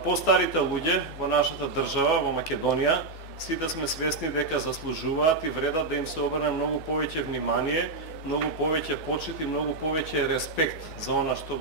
Постарите луѓе во нашата држава, во Македонија, сите сме свесни дека заслужуваат и вредат да им се обрне многу повеќе внимание, многу повеќе почит и многу повеќе респект за она што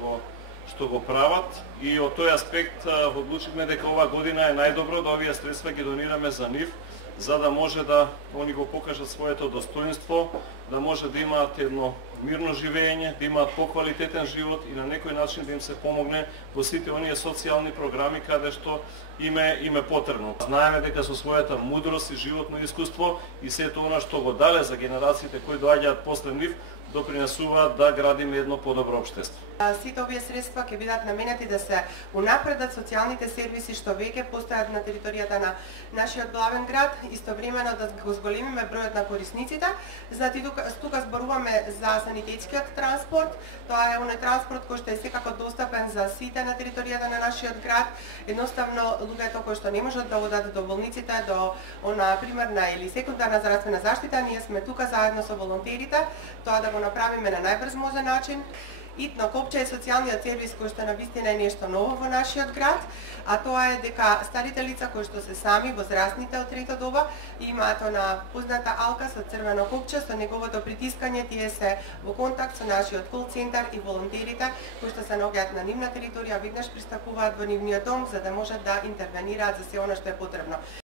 го прават. И од тој аспект одлучивме дека ова година е најдобро да овие средства ги донираме за нив, за да може да они го покажат своето достоинство, да може да имаат едно мирно живење, да имаат поквалитетен живот и на некој начин да им се помогне во сите оние социјални програми каде што им е потребно. Знаеме дека со својата мудрост и животно искуство и сето она што го дале за генерациите кои доаѓаат после нив, допринесуваат да градиме едно подобро општество. Сите овие средства ќе бидат наменети да се унапредат социјалните сервиси што веќе постојат на територијата на нашиот главен град, истовремено да го зголемиме бројот на корисниците. Значи тука зборуваме за санитетскиот транспорт. Тоа е оној транспорт кој што е секако достапен за сите на територијата на нашиот град. Едноставно луѓето кои што не можат да одат до болниците, до она примерна или секундарна здравствена заштита, ние сме тука заедно со волонтерите, тоа да го направиме на најбрз можен начин. Итно копче е социјалниот сервис кој што навистина е нешто ново во нашиот град, а тоа е дека старите лица кои што се сами, возрастните од трето доба, имаат она позната алка со црвено копче, со неговото притискање тие се во контакт со нашиот кол центар и волонтерите кои што се наоѓаат на нивна територија, веднаш пристапуваат во нивниот дом за да можат да интервенираат за се она што е потребно.